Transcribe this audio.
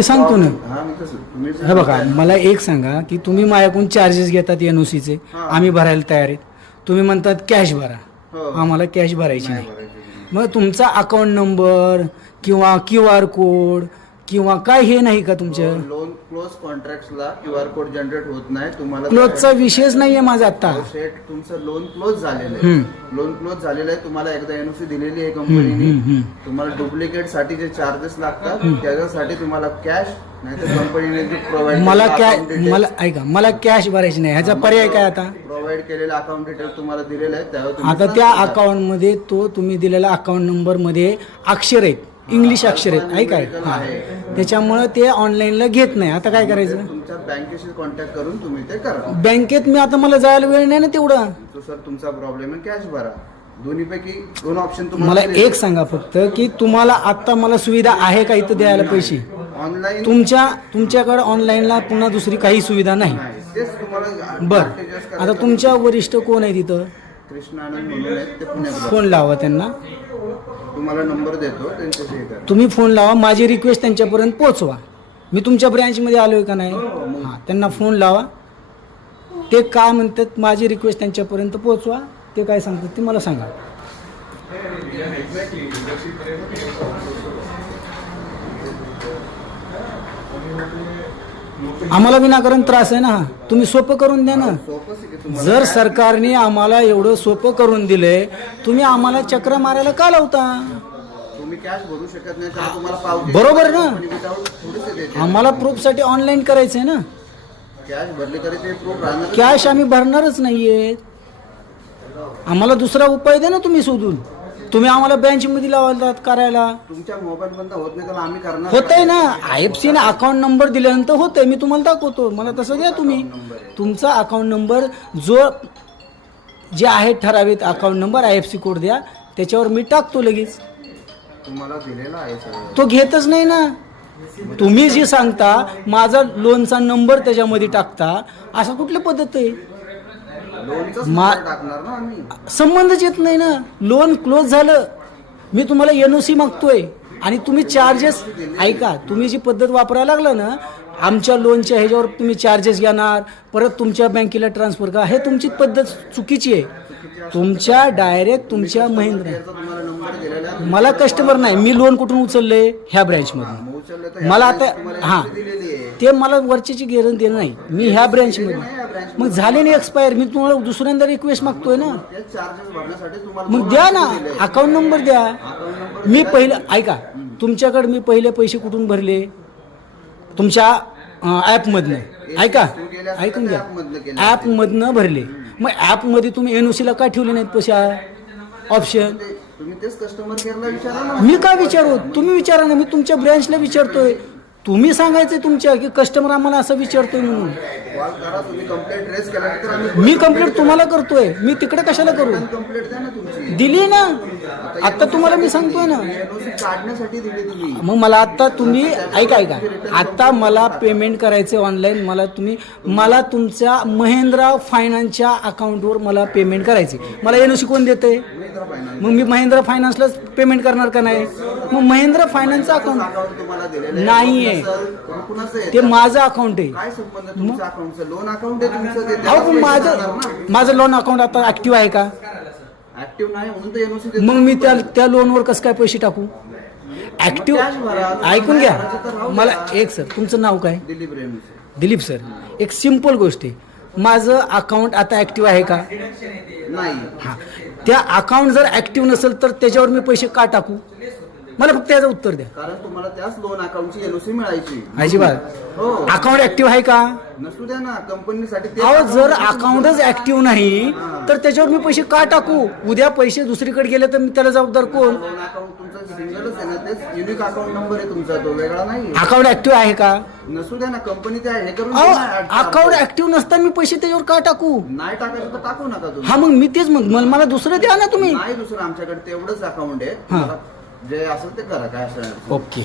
ते सांगतो ना. हा मी कसं तुम्ही हे बघा, मला एक सांगा की तुम्ही माझ्याकडून चार्जेस घेतात एनओसीचे, आम्ही भरायला तयार आहेत. तुम्ही म्हणतात कॅश भरा, हो. आम्हाला कॅश भरायची नाही. भरायची. मग तुमचा अकाउंट नंबर किंवा QR कोड किंवा काय हे नाही का तुमच्या? लोन क्लोज कॉन्ट्रॅक्टला QR कोड जनरेट होत नाही तुम्हाला. क्लोजचा विषयच नाहीये माझा आता. शेट तुमचं लोन क्लोज झालेलं आहे. लोन क्लोज झालेलं आहे. तुम्हाला एकदा एनओसी दिलेली आहे कंपनीने. तुम्हाला डुप्लिकेट साठी जे चार्जेस लागतात त्याच्यासाठी तुम्हाला कॅश नाहीतर कंपनीने प्रोव्हाइड मला कॅश भरायची नाही. ह्याचा पर्याय काय आता? प्रोव्हाइड केलेला अकाउंट डिटेल तुम्हाला दिलेलं आहे त्यावर आता त्या अकाउंट मध्ये तो तुम्ही दिलेला अकाउंट नंबर मध्ये अक्षर आहेत, इंग्लिश अक्षर आहेत, आहे काय? त्याच्यामुळे ते ऑनलाईनला घेत नाही. आता काय करायचं? तुमच्या बँकेशी कॉन्टॅक्ट करून तुम्ही ते करा. बँकेत मी आता मला जायला वेळ नाही ना तेवढा. तो सर तुमचा प्रॉब्लेम आहे, कॅश भरा. दोन्हीपैकी दोन ऑप्शन मला तुम्हाला एक सांगा फक्त की तुम्हाला आता मला सुविधा आहे का इथं द्यायला पैसे? ऑनलाईन तुमच्याकडे ऑनलाईनला पुन्हा दुसरी काही सुविधा नाही. तेच तुम्हाला बर, आता तुमच्या वरिष्ठ कोण आहे तिथं? कृष्णानंद म्हणून आहेत ते पुण्यात. फोन लावा त्यांना. तुम्हाला नंबर देतो त्यांच्याशी हे करा. तुम्ही फोन लावा, माझी रिक्वेस्ट त्यांच्यापर्यंत पोहोचवा. मी तुमच्या ब्रँचमध्ये आलोय का नाही? हां, त्यांना फोन लावा. ते काय म्हणतात माझी रिक्वेस्ट त्यांच्यापर्यंत पोहोचवा. ते काय सांगतात ते मला सांगा. आम्हाला विनाकारण त्रास आहे ना. तुम्ही सोपं करून द्या ना. सोपंच आहे की तुम्हाला. जर सरकारने आम्हाला एवढं सोपं करून दिलंय, तुम्ही आम्हाला चक्र मारायला का लावता? तुम्ही कॅश भरू शकत नाही तर तुम्हाला पावती बरोबर ना. थोडेसे देते. आम्हाला प्रूफसाठी ऑनलाईन करायचंय ना. कॅश भरले तरी ते प्रूफ राहणार. कॅश आम्ही भरणारच नाहीये. आम्हाला दुसरा उपाय द्या ना तुम्ही शोधून. तुम्ही आम्हाला बँचमध्ये लावतात करायला. तुमच्या मोबाईल बंद होत नाही तर आम्ही करणार. होतंय ना. IFC ने अकाउंट नंबर दिल्यानंतर होतंय. मी तुम्हाला दाखवतो. मला तसं द्या तुम्ही. तुमचा अकाउंट नंबर जे आहे ठराविक अकाउंट नंबर, IFC कोड द्या, त्याच्यावर मी टाकतो लगेच. तुम्हाला दिलेला आहे सर. तो घेतच नाही ना. तुम्ही जे सांगता माझा लोनचा नंबर त्याच्यामध्ये टाकता, असं कुठली पद्धत आहे? लोनचा टाकणार ना आम्ही. संबंधच येत नाही ना. लोन क्लोज झालं, मी तुम्हाला NOC मागतोय आणि तुम्ही चार्जेस ऐका. तुम्ही जी पद्धत वापरायला लागला ना, आमच्या लोनच्या ह्याच्यावर तुम्ही चार्जेस घेणार, परत तुमच्या बँकेला ट्रान्सफर का, हे तुमची पद्धत चुकीची आहे. तुमच्या डायरेक्ट तुमच्या महिंद्रा. तुम्हाला नंबर दिलेला आहे. मला कस्टमर नाही. मी लोन कुठून उचलले? ह्या ब्रँचमधून. मला आता हां, ते मला वरच्याची गॅरंटी नाही. मी ह्या ब्रँचमध्ये. मग झाले नाही एक्सपायर. मी तुम्हाला दुसऱ्यांदा रिक्वेस्ट मागतोय ना. चार्जेस भरण्यासाठी तुम्हाला मग द्या ना, अकाउंट नंबर द्या. मी पहिलं ऐका, तुमच्याकडे मी पहिले पैसे कुठून भरले? तुमच्या ॲपमधनं. ऐका, ऐकून घ्या. ॲपमधनं भरले. मग ॲपमध्ये तुम्ही NOC ला का ठेवले नाहीत पैसे ऑप्शन? तुम्ही तेच कस्टमर केअरला विचारा ना. मी का विचारू? तुम्ही विचारा ना. मी तुमच्या ब्रँचला विचारतोय. तुम्ही सांगायचं तुमच्या की कस्टमर आम्हाला असं विचारतोय म्हणून. कॉल करा. तुम्ही कंप्लेंट रेज केल्यानंतर आम्ही मी कंप्लेंट तुम्हाला करतोय. मी तिकडे कशाला करू? कंप्लेंट द्या ना तुमची. दिली ना. आता तुम्हाला मी सांगतोय ना. NOC काढण्यासाठी दिली तुम्ही. मग मला आता तुम्ही ऐका आता मला पेमेंट करायचे ऑनलाईन. मला तुमच्या महिंद्रा फायनान्सच्या अकाउंटवर मला पेमेंट करायचे. मला NOC कोण देते? मग मी महिंद्रा फायनान्सलाच पेमेंट करणार का नाही? मग महिंद्रा फायनान्सचं अकाउंट तुम्हाला दिलेलं नाही आहे. ते माझं अकाउंट आहे. काय संबंध तुमच्या अकाउंटचं? लोन अकाउंट आहे तुमचं ते. अहो पण माझं लोन अकाउंट आता ऍक्टिव्ह आहे का? ऍक्टिव्ह नाही म्हणून तर NOC देतो. मग मी त्या लोनवर कसं काय पैसे टाकू? ऍक्टिव्ह ऐकून घ्या. मला एक सर, तुमचं नाव काय? दिलीप रेणू. दिलीप सर, एक सिंपल गोष्ट आहे. माझं अकाउंट आता ऍक्टिव्ह आहे का? नाही. हां, त्या अकाउंट जर ऍक्टिव्ह नसेल तर त्याच्यावर मी पैसे का टाकू? मला फक्त याचं उत्तर द्या. कारण तुम्हाला त्याच लोन अकाउंटची NOC मिळायची. अजिबात. हो. अकाउंट ऍक्टिव्ह आहे का? नसू द्या ना. कंपनीसाठी ते अहो, जर अकाउंटच ऍक्टिव्ह नाही तर त्याच्यावर मी पैसे का टाकू? उद्या पैसे दुसरीकडे गेले तर मी त्याला जबाबदार कोण? लोन अकाउंट तुमचं सिंगलच आहे ना. तेच युनिक अकाउंट नंबर आहे तुमचा, तो वेगळा नाही. अकाउंट ऍक्टिव्ह आहे का? नसू द्या ना. कंपनी त्या हे करून अहो, देईल ना. अकाउंट ऍक्टिव्ह नसताना मी पैसे त्याच्यावर का टाकू? नाही टाकायचं तर टाकू नका तुम्ही. हा, मग मी तेच मला दुसरं द्या ना तुम्ही. नाही दुसरं आमच्याकडे तेवढंच अकाउंट आहे. तुम्हाला जे असेल ते करा. काय असेल. ओके.